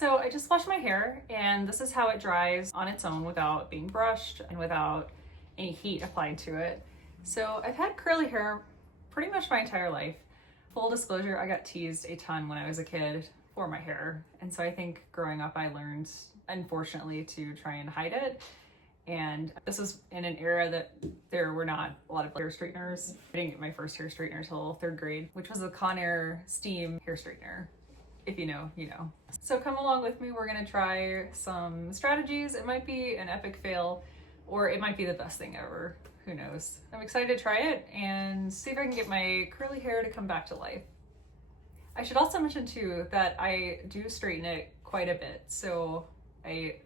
So I just washed my hair, and this is how it dries on its own without being brushed and without any heat applied to it. So I've had curly hair pretty much my entire life. Full disclosure, I got teased a ton when I was a kid for my hair. And so I think growing up I learned, unfortunately, to try and hide it. And this was in an era that there were not a lot of hair straighteners. I didn't get my first hair straightener until 3rd grade, which was a Conair steam hair straightener. If you know, you know. So come along with me, we're gonna try some strategies. It might be an epic fail, or it might be the best thing ever. Who knows? I'm excited to try it and see if I can get my curly hair to come back to life. I should also mention too that I do straighten it quite a bit, so I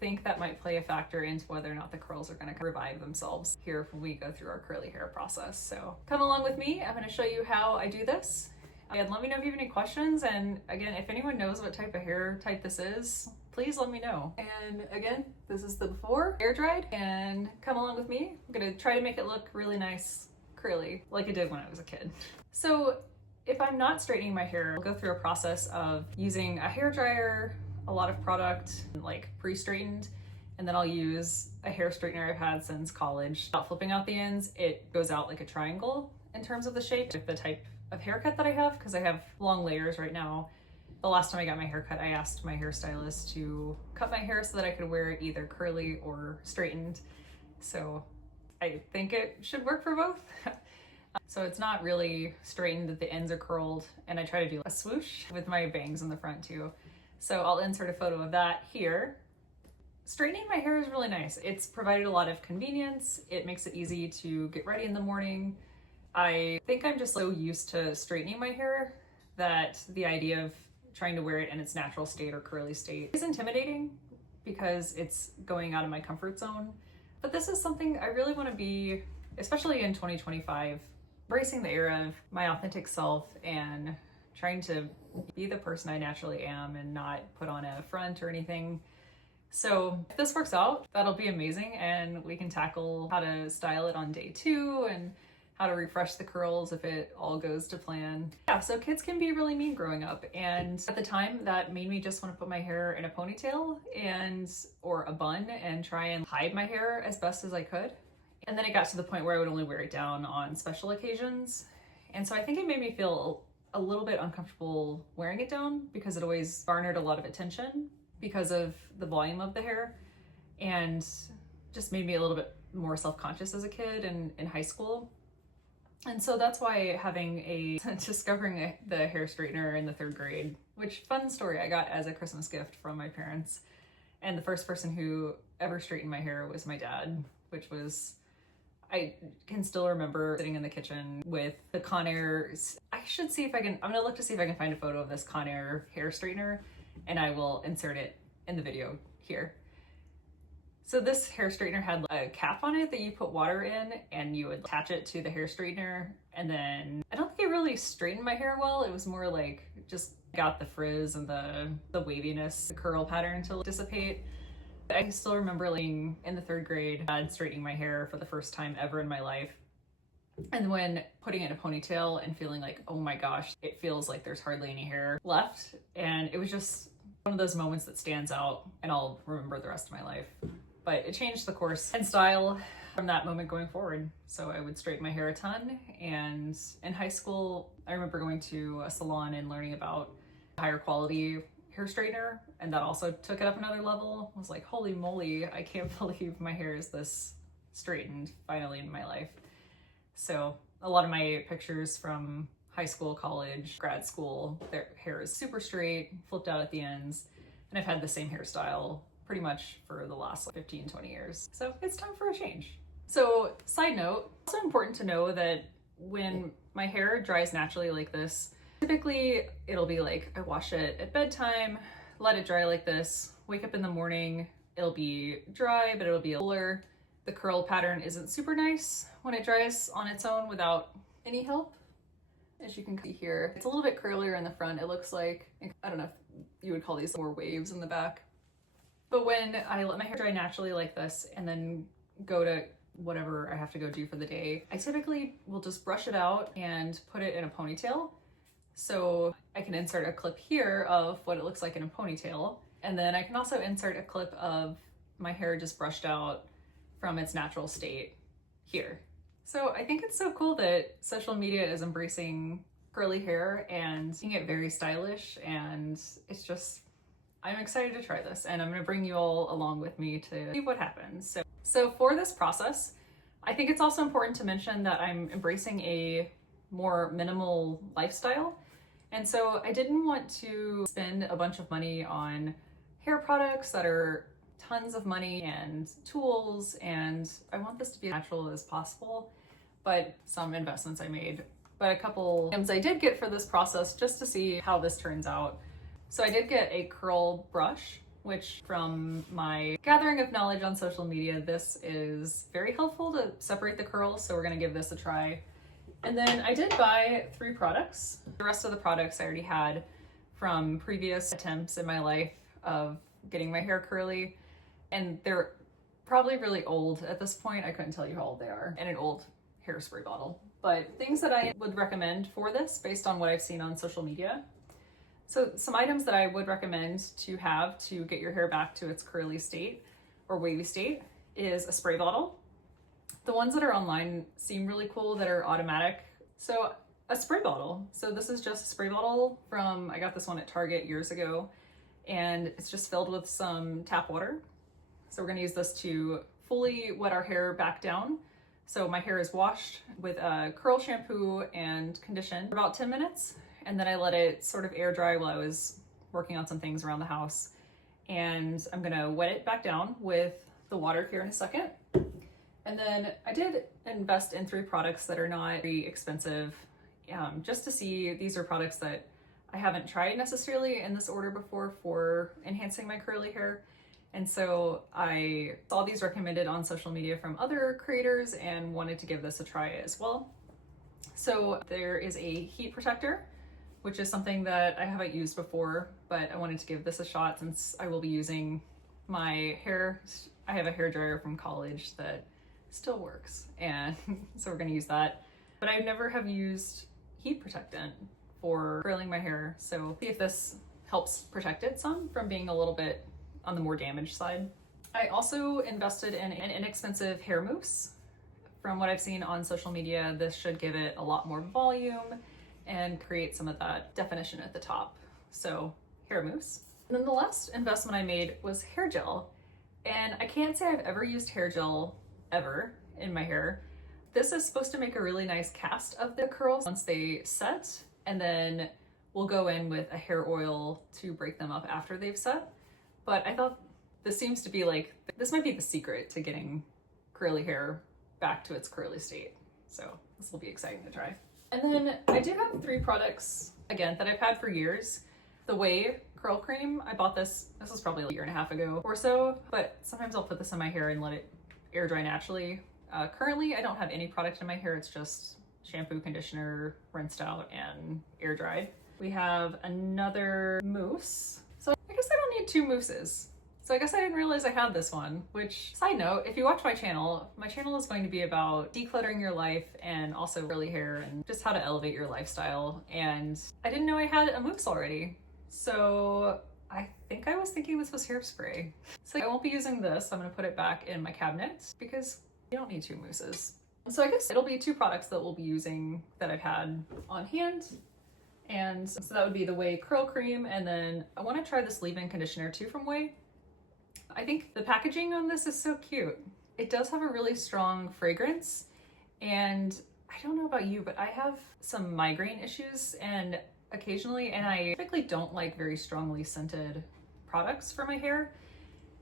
think that might play a factor into whether or not the curls are going to revive themselves here when we go through our curly hair process. So come along with me. I'm going to show you how I do this. And let me know if you have any questions. And again, if anyone knows what type of hair type this is, please let me know. And again, this is the before, air dried, and come along with me. I'm gonna try to make it look really nice, curly, like it did when I was a kid. So if I'm not straightening my hair, I'll go through a process of using a hair dryer, a lot of product, like pre-straightened, and then I'll use a hair straightener I've had since college. Not flipping out the ends, it goes out like a triangle in terms of the shape, the type of haircut that I have, because I have long layers right now. The last time I got my haircut, I asked my hairstylist to cut my hair so that I could wear it either curly or straightened. So I think it should work for both. So it's not really straightened, the ends are curled, and I try to do a swoosh with my bangs in the front too. So I'll insert a photo of that here. Straightening my hair is really nice. It's provided a lot of convenience. It makes it easy to get ready in the morning. I think I'm just so used to straightening my hair that the idea of trying to wear it in its natural state or curly state is intimidating because it's going out of my comfort zone. But this is something I really want to be, especially in 2025, embracing the era of my authentic self and trying to be the person I naturally am and not put on a front or anything. So if this works out, that'll be amazing, and we can tackle how to style it on day 2 and how to refresh the curls if it all goes to plan. Yeah, so kids can be really mean growing up, and at the time that made me just want to put my hair in a ponytail or a bun and try and hide my hair as best as I could. And then it got to the point where I would only wear it down on special occasions. And so I think it made me feel a little bit uncomfortable wearing it down because it always garnered a lot of attention because of the volume of the hair, and just made me a little bit more self-conscious as a kid and in high school. And so that's why discovering the hair straightener in the 3rd grade, which fun story, I got as a Christmas gift from my parents. And the first person who ever straightened my hair was my dad, which was, I can still remember sitting in the kitchen with the Conair. I'm gonna look to see if I can find a photo of this Conair hair straightener, and I will insert it in the video here. So this hair straightener had a cap on it that you put water in, and you would attach it to the hair straightener. And then I don't think it really straightened my hair well. It was more like just got the frizz and the waviness, the curl pattern to dissipate. I still remember being in the 3rd grade, dad straightening my hair for the first time ever in my life. And when putting it in a ponytail and feeling like, oh my gosh, it feels like there's hardly any hair left. And it was just one of those moments that stands out, and I'll remember the rest of my life. But it changed the course and style from that moment going forward. So I would straighten my hair a ton. And in high school, I remember going to a salon and learning about higher quality hair straightener. And that also took it up another level. I was like, holy moly, I can't believe my hair is this straightened finally in my life. So a lot of my pictures from high school, college, grad school, their hair is super straight, flipped out at the ends. And I've had the same hairstyle pretty much for the last 15, 20 years. So it's time for a change. So side note, it's also important to know that when my hair dries naturally like this, typically it'll be like I wash it at bedtime, let it dry like this, wake up in the morning, it'll be dry, but it'll be fuller. The curl pattern isn't super nice when it dries on its own without any help. As you can see here, it's a little bit curlier in the front. It looks like, I don't know if you would call these more waves in the back. But when I let my hair dry naturally like this and then go to whatever I have to go do for the day, I typically will just brush it out and put it in a ponytail So I can insert a clip here of what it looks like in a ponytail. And then I can also insert a clip of my hair just brushed out from its natural state here. So I think it's so cool that social media is embracing curly hair and making it very stylish, and it's just, I'm excited to try this, and I'm gonna bring you all along with me to see what happens. So for this process, I think it's also important to mention that I'm embracing a more minimal lifestyle. And so I didn't want to spend a bunch of money on hair products that are tons of money and tools, and I want this to be as natural as possible, but some investments I made. But a couple items I did get for this process just to see how this turns out. So I did get a curl brush, which from my gathering of knowledge on social media, this is very helpful to separate the curls, so we're gonna give this a try. And then I did buy 3 products. The rest of the products I already had from previous attempts in my life of getting my hair curly, and they're probably really old at this point. I couldn't tell you how old they are, and an old hairspray bottle. But things that I would recommend for this based on what I've seen on social media. So some items that I would recommend to have to get your hair back to its curly state or wavy state is a spray bottle. The ones that are online seem really cool that are automatic. So a spray bottle. So this is just a spray bottle I got this one at Target years ago, and it's just filled with some tap water. So we're gonna use this to fully wet our hair back down. So my hair is washed with a curl shampoo and condition for about 10 minutes. And then I let it sort of air dry while I was working on some things around the house. And I'm gonna wet it back down with the water here in a second. And then I did invest in 3 products that are not very expensive, just to see. These are products that I haven't tried necessarily in this order before for enhancing my curly hair. And so I saw these recommended on social media from other creators and wanted to give this a try as well. So there is a heat protector, which is something that I haven't used before, but I wanted to give this a shot since I will be using my hair. I have a hair dryer from college that still works, and so we're gonna use that. But I never have used heat protectant for curling my hair, so see if this helps protect it some from being a little bit on the more damaged side. I also invested in an inexpensive hair mousse. From what I've seen on social media, this should give it a lot more volume and create some of that definition at the top. So hair mousse. And then the last investment I made was hair gel. And I can't say I've ever used hair gel ever in my hair. This is supposed to make a really nice cast of the curls once they set, and then we'll go in with a hair oil to break them up after they've set. But I thought this seems to be like, this might be the secret to getting curly hair back to its curly state. So this will be exciting to try. And then I do have 3 products, again, that I've had for years. The Wave Curl Cream, I bought this was probably like a year and a half ago or so, but sometimes I'll put this in my hair and let it air dry naturally. Currently, I don't have any product in my hair. It's just shampoo, conditioner, rinsed out, and air dried. We have another mousse. So I guess I don't need 2 mousses. So I guess I didn't realize I had this one, which, side note, if you watch my channel is going to be about decluttering your life and also curly hair and just how to elevate your lifestyle. And I didn't know I had a mousse already. So I think I was thinking this was hairspray. So I won't be using this. I'm gonna put it back in my cabinet because you don't need 2 mousses. So I guess it'll be 2 products that we'll be using that I've had on hand. And so that would be the Way Curl Cream, and then I want to try this leave-in conditioner too from Way. I think the packaging on this is so cute. It does have a really strong fragrance, and I don't know about you, but I have some migraine issues and occasionally, and I typically don't like very strongly scented products for my hair.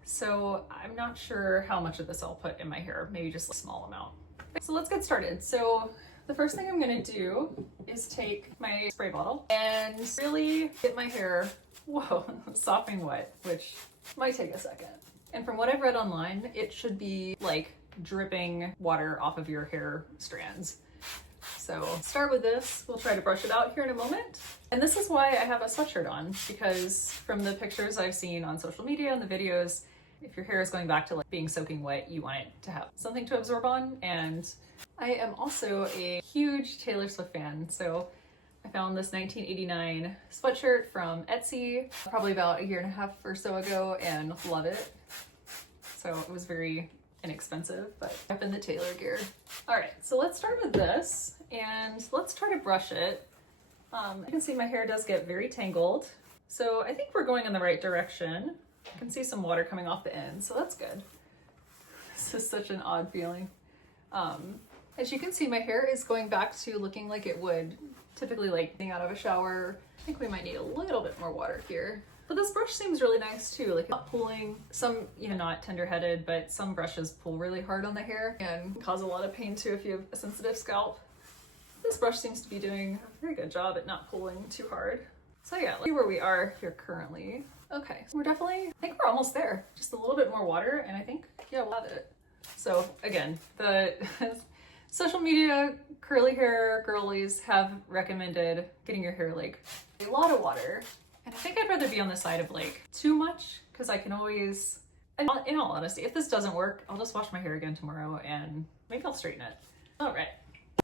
So I'm not sure how much of this I'll put in my hair, maybe just a small amount. So let's get started. So the first thing I'm gonna do is take my spray bottle and really get my hair, sopping wet, which might take a second. And from what I've read online, it should be like dripping water off of your hair strands. So start with this. We'll try to brush it out here in a moment. And this is why I have a sweatshirt on, because from the pictures I've seen on social media and the videos, if your hair is going back to like being soaking wet, you want it to have something to absorb on. And I am also a huge Taylor Swift fan, so I found this 1989 sweatshirt from Etsy probably about a year and a half or so ago and love it. So it was very inexpensive, but up in the tailor gear. All right, so let's start with this and let's try to brush it. You can see my hair does get very tangled. So I think we're going in the right direction. I can see some water coming off the end, so that's good. This is such an odd feeling. As you can see, my hair is going back to looking like it would typically like being out of a shower. I think we might need a little bit more water here. But this brush seems really nice too, like not pulling. Some, you know, not tender-headed, but some brushes pull really hard on the hair and cause a lot of pain too if you have a sensitive scalp. This brush seems to be doing a very good job at not pulling too hard. So yeah, let's see where we are here currently. Okay, so we're definitely, I think we're almost there. Just a little bit more water and I think, yeah, we'll have it. So again, the social media curly hair girlies have recommended getting your hair like a lot of water. And I think I'd rather be on the side of like too much because I can always, and in all honesty, if this doesn't work, I'll just wash my hair again tomorrow and maybe I'll straighten it. All right,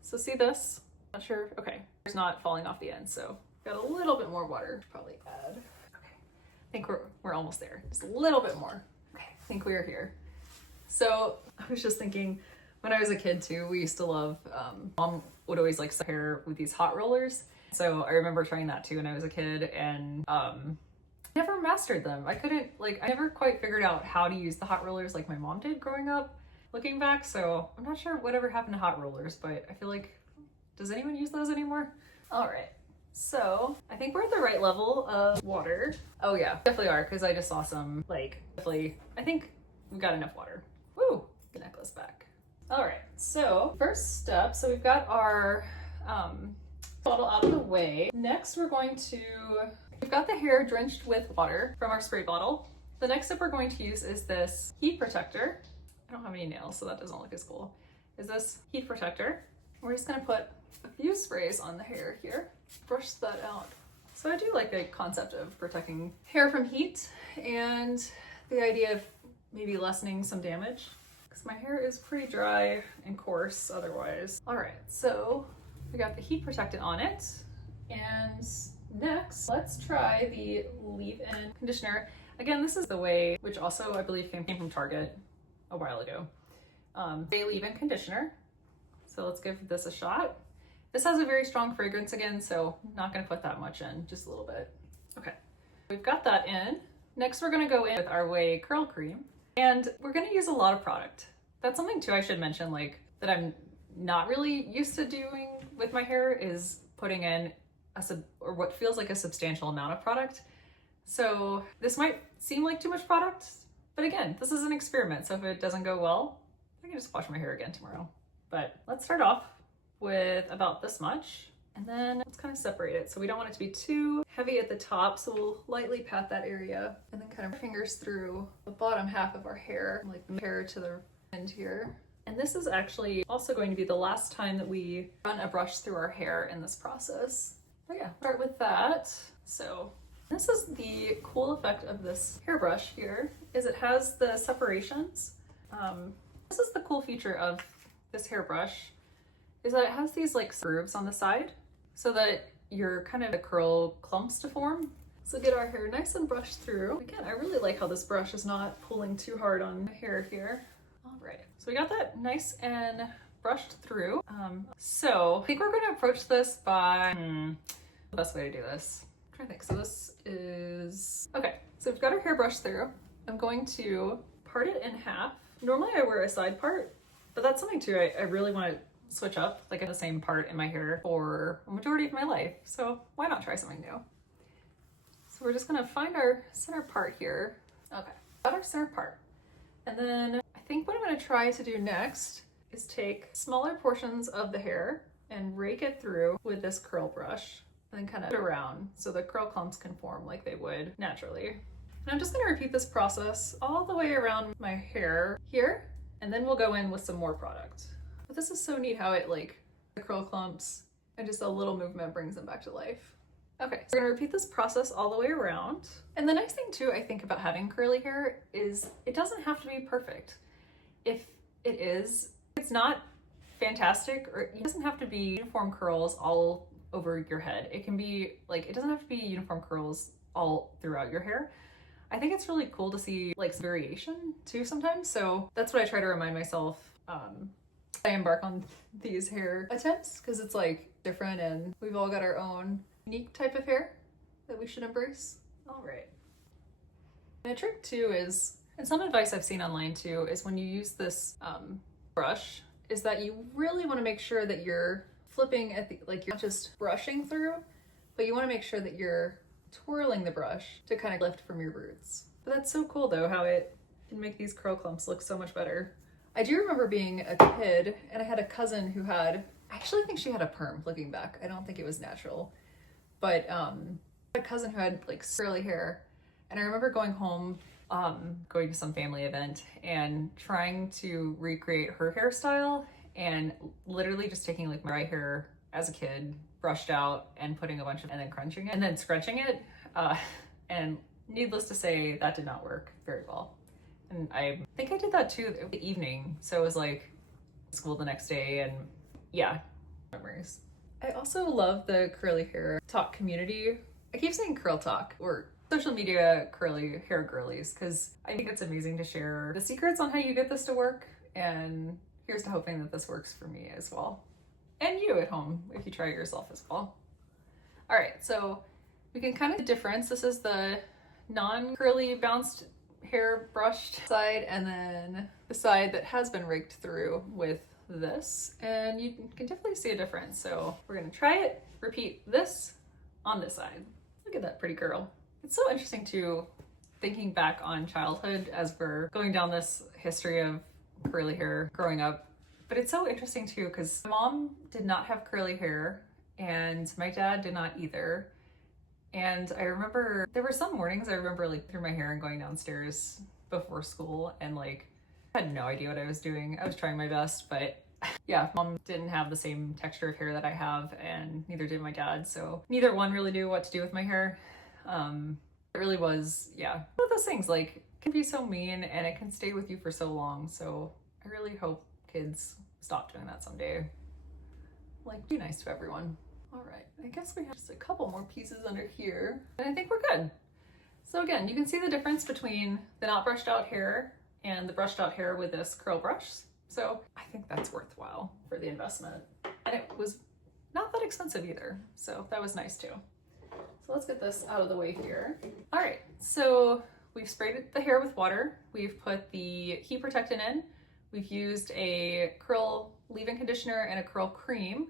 so see this? Not sure, okay. It's not falling off the end, so got a little bit more water to probably add. Okay, I think we're almost there. Just a little bit more. Okay, I think we are here. So I was just thinking, when I was a kid too, we used to love, mom would always like sew hair with these hot rollers. So I remember trying that too when I was a kid and never mastered them. I never quite figured out how to use the hot rollers like my mom did growing up, looking back. So I'm not sure whatever happened to hot rollers, but I feel like, does anyone use those anymore? All right, so I think we're at the right level of water. Oh yeah, definitely are, because I just saw some, like, definitely, I think we've got enough water. Woo, the necklace back. All right, so first step, so we've got our bottle out of the way. Next, we've got the hair drenched with water from our spray bottle. The next step we're going to use is this heat protector. I don't have any nails, so that doesn't look as cool. Is this heat protector. We're just gonna put a few sprays on the hair here. Brush that out. So I do like the concept of protecting hair from heat and the idea of maybe lessening some damage because my hair is pretty dry and coarse otherwise. All right, so we got the heat protectant on it. And next, let's try the leave-in conditioner. Again, this is the way, which also I believe came from Target a while ago. The leave-in conditioner. So let's give this a shot. This has a very strong fragrance again, so I'm not gonna put that much in, just a little bit. Okay, we've got that in. Next, we're gonna go in with our Way Curl Cream. And we're gonna use a lot of product. That's something too I should mention, like, that I'm not really used to doing with my hair is putting in or what feels like a substantial amount of product. So this might seem like too much product, but again, this is an experiment. So if it doesn't go well, I can just wash my hair again tomorrow. But let's start off with about this much and then let's kind of separate it. So we don't want it to be too heavy at the top. So we'll lightly pat that area and then kind of fingers through the bottom half of our hair, like the hair to the end here. And this is actually also going to be the last time that we run a brush through our hair in this process. But yeah, start with that. So this is the cool effect of this hairbrush here, is it has the separations. This is the cool feature of this hairbrush, is that it has these like grooves on the side so that your kind of the curl clumps to form. So get our hair nice and brushed through. Again, I really like how this brush is not pulling too hard on my hair here. All right, so we got that nice and brushed through. So I think we're going to approach this by, the best way to do this. I'm trying to think. So this is, okay, so we've got our hair brushed through. I'm going to part it in half. Normally I wear a side part, but that's something too I really want to switch up, like the same part in my hair for a majority of my life. So why not try something new? So we're just gonna find our center part here. Okay, got our center part. And then I think what I'm gonna try to do next is take smaller portions of the hair and rake it through with this curl brush and then kind of around so the curl clumps can form like they would naturally. And I'm just gonna repeat this process all the way around my hair here, and then we'll go in with some more product. But this is so neat how it like the curl clumps and just a little movement brings them back to life. Okay, so we're gonna repeat this process all the way around. And the nice thing too, I think about having curly hair is it doesn't have to be perfect. If it is, it's not fantastic, or it doesn't have to be uniform curls all over your head. It can be like, it doesn't have to be uniform curls all throughout your hair. I think it's really cool to see like some variation too sometimes. So that's what I try to remind myself I embark on these hair attempts, because it's like different and we've all got our own unique type of hair that we should embrace. All right. And a trick too is, and some advice I've seen online too, is when you use this brush, is that you really want to make sure that you're flipping at the, like you're not just brushing through, but you want to make sure that you're twirling the brush to kind of lift from your roots. But that's so cool though, how it can make these curl clumps look so much better. I do remember being a kid and I had a cousin who had, I actually think she had a perm looking back. I don't think it was natural, but a cousin who had like curly hair. And I remember going home, going to some family event and trying to recreate her hairstyle, and literally just taking like my hair as a kid, brushed out and putting a bunch of, and then crunching it and then scrunching it. And needless to say, that did not work very well. And I think I did that too the evening. So it was like school the next day, and yeah, memories. I also love the curly hair talk community. I keep saying curl talk or social media curly hair girlies, because I think it's amazing to share the secrets on how you get this to work. And here's to hoping that this works for me as well. And you at home, if you try it yourself as well. All right, so we can kind of the difference. This is the non-curly bounced hair brushed side, and then the side that has been raked through with this. And you can definitely see a difference. So we're gonna try it, repeat this on this side. Look at that pretty curl. It's so interesting too, thinking back on childhood as we're going down this history of curly hair growing up. But it's so interesting too, because my mom did not have curly hair and my dad did not either. And I remember there were some mornings I remember like through my hair and going downstairs before school, and like I had no idea what I was doing. I was trying my best, but yeah, mom didn't have the same texture of hair that I have, and neither did my dad. So neither one really knew what to do with my hair. It really was, yeah, one of those things, like, can be so mean and it can stay with you for so long. So I really hope kids stop doing that someday. Like, be nice to everyone. All right, I guess we have just a couple more pieces under here, and I think we're good. So again, you can see the difference between the not brushed out hair and the brushed out hair with this curl brush. So I think that's worthwhile for the investment. And it was not that expensive either. So that was nice too. So let's get this out of the way here. All right, so we've sprayed the hair with water. We've put the heat protectant in. We've used a curl leave-in conditioner and a curl cream.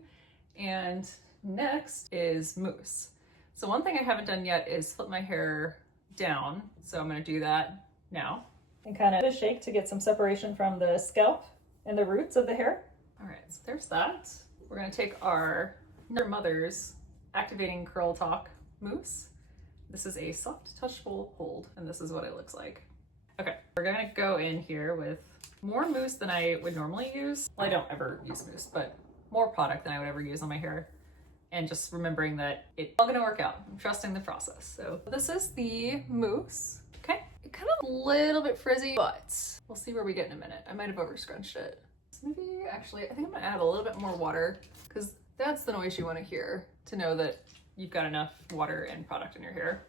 And next is mousse. So one thing I haven't done yet is flip my hair down. So I'm gonna do that now. And kind of shake to get some separation from the scalp and the roots of the hair. All right, so there's that. We're gonna take our Mother's Activating Curl Talk mousse. This is a soft touchable hold, and this is what it looks like. Okay, we're gonna go in here with more mousse than I would normally use. Well, I don't ever use mousse, but more product than I would ever use on my hair. And just remembering that it's all gonna work out. I'm trusting the process. So this is the mousse. Okay, it kind of a little bit frizzy, but we'll see where we get in a minute. I might have over scrunched it. So maybe actually, I think I'm gonna add a little bit more water, because that's the noise you wanna hear to know that you've got enough water and product in your hair.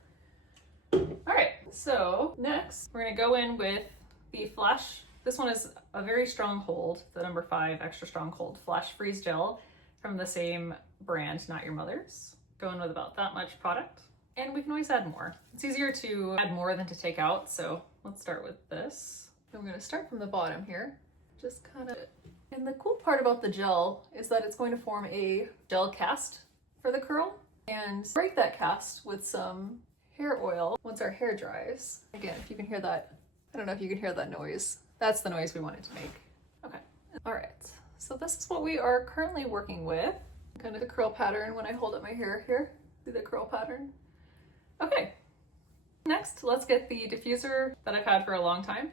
All right, so next we're gonna go in with the Flash. This one is a very strong hold, the number 5 extra strong hold Flash Freeze Gel from the same brand, Not Your Mother's. Go in with about that much product, and we can always add more. It's easier to add more than to take out, so let's start with this. I'm gonna start from the bottom here, just kind of. And the cool part about the gel is that it's going to form a gel cast for the curl, and break that cast with some hair oil once our hair dries. Again, if you can hear that, I don't know if you can hear that noise. That's the noise we wanted to make. Okay, all right. So this is what we are currently working with. Kind of the curl pattern when I hold up my hair here. See the curl pattern? Okay, next let's get the diffuser that I've had for a long time,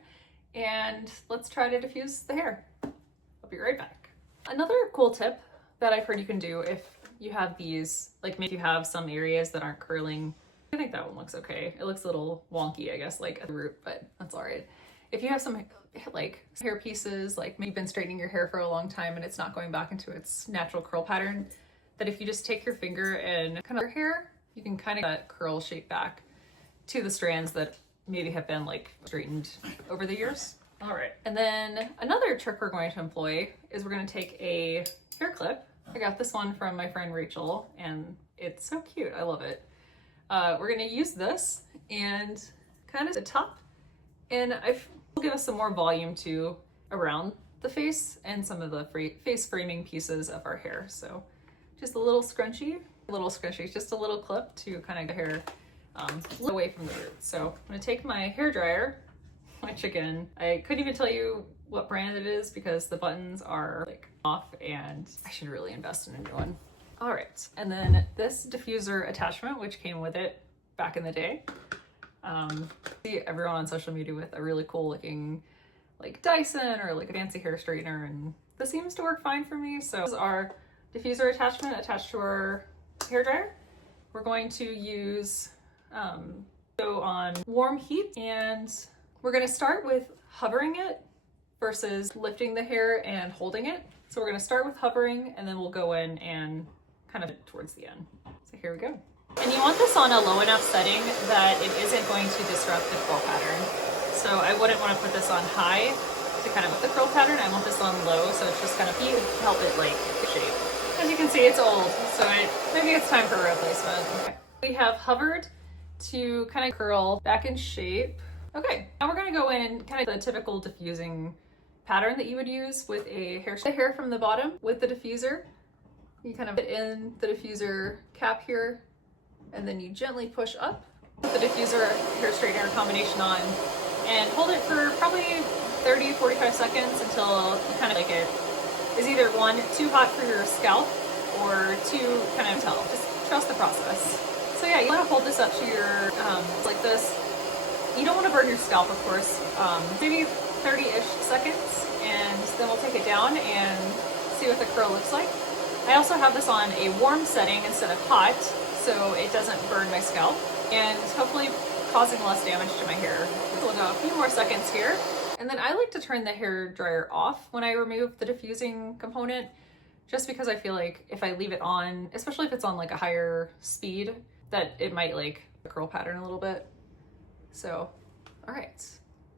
and let's try to diffuse the hair. I'll be right back. Another cool tip that I've heard you can do if you have these, like maybe you have some areas that aren't curling. I think that one looks okay. It looks a little wonky, I guess, like at the root, but that's all right. If you have some like hair pieces, like maybe you've been straightening your hair for a long time and it's not going back into its natural curl pattern, that if you just take your finger and kind of your hair, you can kind of get curl shape back to the strands that maybe have been like straightened over the years. All right, and then another trick we're going to employ is we're going to take a hair clip. I got this one from my friend Rachel, and it's so cute. I love it. We're going to use this and kind of the top, and I will give us some more volume to around the face and some of the face framing pieces of our hair. So just a little scrunchie, just a little clip to kind of get hair away from the roots. So I'm going to take my hair dryer, which again, I couldn't even tell you what brand it is because the buttons are like off and I should really invest in a new one. All right, and then this diffuser attachment, which came with it back in the day. See everyone on social media with a really cool looking like Dyson or like a fancy hair straightener, and this seems to work fine for me. So this is our diffuser attachment attached to our hair dryer. We're going to use go on warm heat, and we're going to start with hovering it versus lifting the hair and holding it. So we're going to start with hovering, and then we'll go in and kind of towards the end. So here we go. And you want this on a low enough setting that it isn't going to disrupt the curl pattern. So I wouldn't want to put this on high to kind of with the curl pattern. I want this on low, so it's just kind of help it like shape. As you can see, it's old, so maybe it's time for a replacement. Okay. We have hovered to kind of curl back in shape. Okay, now we're going to go in kind of the typical diffusing pattern that you would use with a hair. The hair from the bottom with the diffuser. You kind of put in the diffuser cap here, and then you gently push up. Put the diffuser hair straightener combination on and hold it for probably 30-45 seconds until you kind of like it is either one, too hot for your scalp, or two, kind of tell. Just trust the process. So yeah, you want to hold this up to your, like this. You don't want to burn your scalp, of course. Maybe 30-ish seconds, and then we'll take it down and see what the curl looks like. I also have this on a warm setting instead of hot, so it doesn't burn my scalp, and hopefully causing less damage to my hair. We'll go a few more seconds here. And then I like to turn the hair dryer off when I remove the diffusing component, just because I feel like if I leave it on, especially if it's on like a higher speed, that it might like the curl pattern a little bit. So, all right,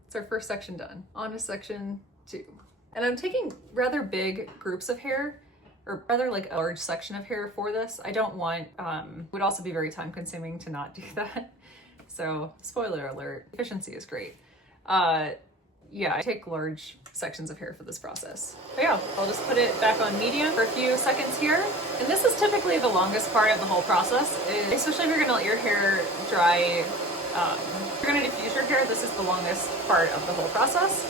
it's our first section done. On to section 2. And I'm taking rather big groups of hair, or rather like a large section of hair for this. I don't want, would also be very time consuming to not do that. So spoiler alert, efficiency is great. Yeah, I take large sections of hair for this process. But yeah, I'll just put it back on medium for a few seconds here. And this is typically the longest part of the whole process, especially if you're gonna let your hair dry. If you're gonna diffuse your hair, this is the longest part of the whole process.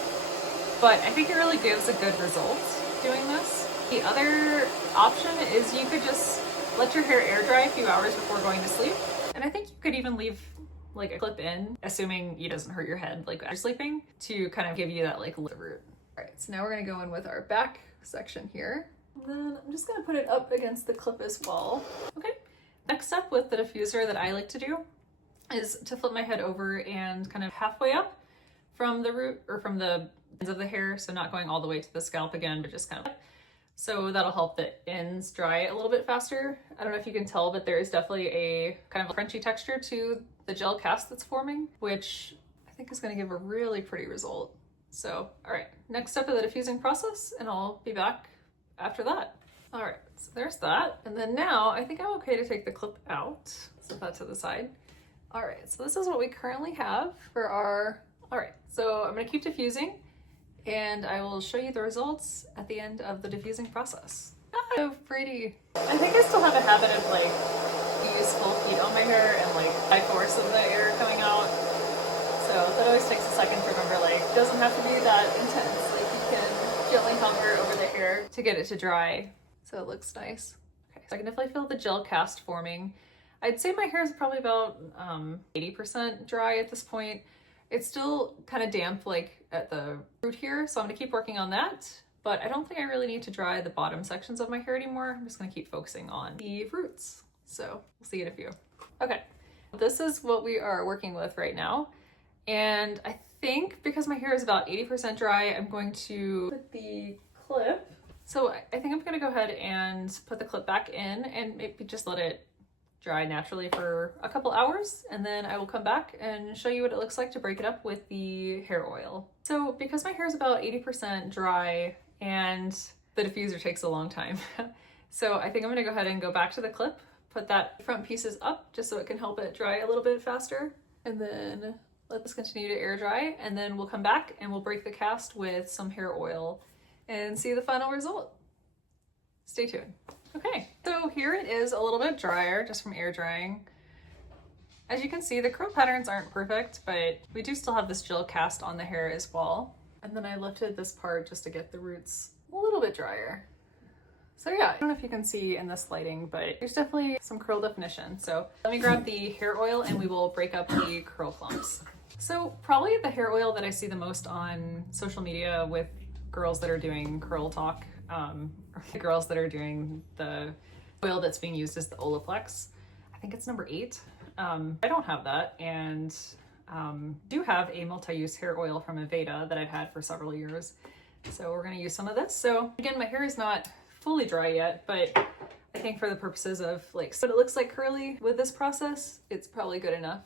But I think it really gives a good result doing this. The other option is you could just let your hair air dry a few hours before going to sleep. And I think you could even leave like a clip in, assuming it doesn't hurt your head like after sleeping, to kind of give you that like lift root. All right, so now we're gonna go in with our back section here. And then I'm just gonna put it up against the clip as well. Okay, next step with the diffuser that I like to do is to flip my head over and kind of halfway up from the root, or from the ends of the hair, so not going all the way to the scalp again, but just kind of, so that'll help the ends dry a little bit faster. I don't know if you can tell, but there is definitely a kind of a crunchy texture to the gel cast that's forming, which I think is going to give a really pretty result. So, all right, next step of the diffusing process, and I'll be back after that. All right, so there's that. And then now I think I'm okay to take the clip out. Set that to the side. All right, so this is what we currently have for our, all right, so I'm going to keep diffusing, and I will show you the results at the end of the diffusing process. Ah, so pretty. I think I still have a habit of like use full heat on my hair and like high force of the air coming out. So that always takes a second to remember, like, it doesn't have to be that intense. Like, you can gently hover over the hair to get it to dry so it looks nice. Okay, so I can definitely feel the gel cast forming. I'd say my hair is probably about 80% dry at this point. It's still kind of damp like at the root here, so I'm gonna keep working on that, but I don't think I really need to dry the bottom sections of my hair anymore. I'm just gonna keep focusing on the roots. So we'll see in a few. Okay, this is what we are working with right now. And I think because my hair is about 80% dry, I'm going to put the clip So I think I'm gonna go ahead and put the clip back in and maybe just let it dry naturally for a couple hours, and then I will come back and show you what it looks like to break it up with the hair oil. So because my hair is about 80% dry and the diffuser takes a long time, so I think I'm gonna go ahead and go back to the clip, put that front pieces up just so it can help it dry a little bit faster, and then let this continue to air dry, and then we'll come back and we'll break the cast with some hair oil and see the final result. Stay tuned. Okay, so here it is a little bit drier just from air drying. As you can see, the curl patterns aren't perfect, but we do still have this gel cast on the hair as well. And then I lifted this part just to get the roots a little bit drier. So yeah, I don't know if you can see in this lighting, but there's definitely some curl definition. So let me grab the hair oil and we will break up the curl clumps. So probably the hair oil that I see the most on social media with girls that are doing curl talk, the girls that are doing the oil that's being used is the Olaplex. I think it's number 8. I don't have that, and do have a multi-use hair oil from Aveda that I've had for several years. So we're gonna use some of this. So again, my hair is not fully dry yet, but I think for the purposes of like what it looks like curly with this process, it's probably good enough.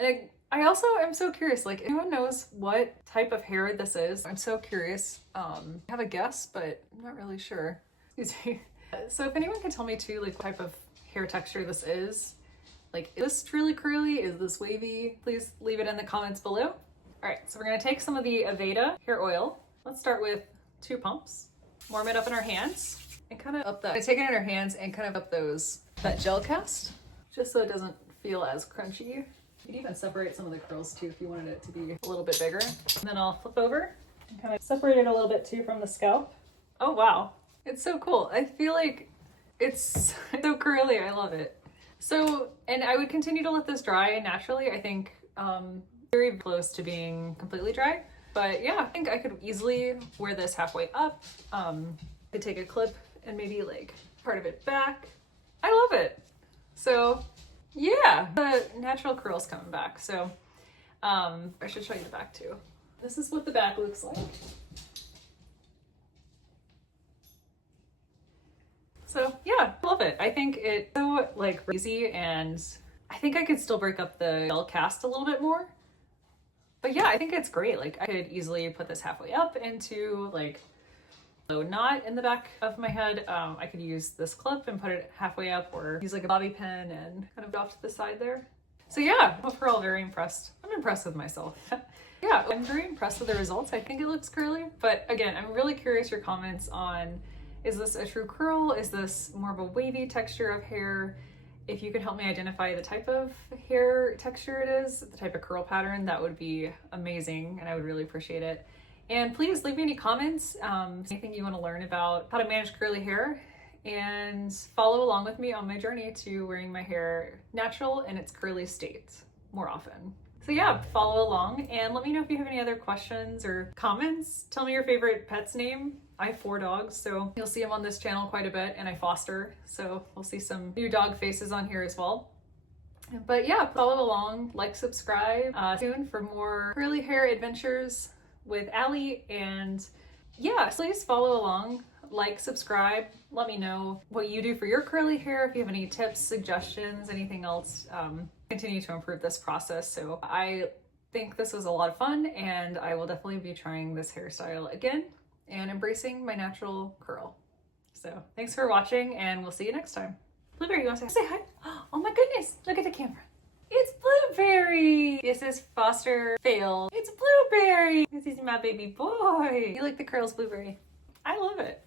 And I also am so curious, like, if anyone knows what type of hair this is, I'm so curious. I have a guess, but I'm not really sure. Excuse me. So if anyone can tell me too, like, what type of hair texture this is this truly curly? Is this wavy? Please leave it in the comments below. All right, so we're gonna take some of the Aveda hair oil. Let's start with 2 pumps. Warm it up in our hands and kind of up that. Take it in our hands and kind of up that gel cast, just so it doesn't feel as crunchy. You could even separate some of the curls too if you wanted it to be a little bit bigger. And then I'll flip over and kind of separate it a little bit too from the scalp. Oh wow, it's so cool. I feel like it's so curly, I love it. So, and I would continue to let this dry naturally. I think very close to being completely dry. But yeah, I think I could easily wear this halfway up. I could take a clip and maybe like part of it back. I love it. So yeah, the natural curls coming back. So I should show you the back too. This is what the back looks like. So yeah, I love it. I think it's so like easy, and I think I could still break up the gel cast a little bit more. But yeah, I think it's great. Like I could easily put this halfway up into like a low knot in the back of my head. I could use this clip and put it halfway up, or use like a bobby pin and kind of off to the side there. So yeah, overall very impressed. I'm impressed with myself. Yeah, I'm very impressed with the results. I think it looks curly, but again, I'm really curious your comments on, is this a true curl? Is this more of a wavy texture of hair? If you could help me identify the type of hair texture it is, the type of curl pattern, that would be amazing, and I would really appreciate it. And please leave me any comments, anything you want to learn about how to manage curly hair, and follow along with me on my journey to wearing my hair natural in its curly state more often. So yeah, follow along and let me know if you have any other questions or comments. Tell me your favorite pet's name. I have 4 dogs, so you'll see them on this channel quite a bit, and I foster, so we'll see some new dog faces on here as well. But yeah, follow along, like, subscribe, soon for more curly hair adventures with Allie, and yeah, please follow along, like, subscribe, let me know what you do for your curly hair, if you have any tips, suggestions, anything else, continue to improve this process. So I think this was a lot of fun, and I will definitely be trying this hairstyle again and embracing my natural curl. So thanks for watching, and we'll see you next time. Blueberry, you want to say hi? Oh my goodness, look at the camera. It's Blueberry. This is Foster Fail. It's Blueberry. This is my baby boy. You like the curls, Blueberry? I love it.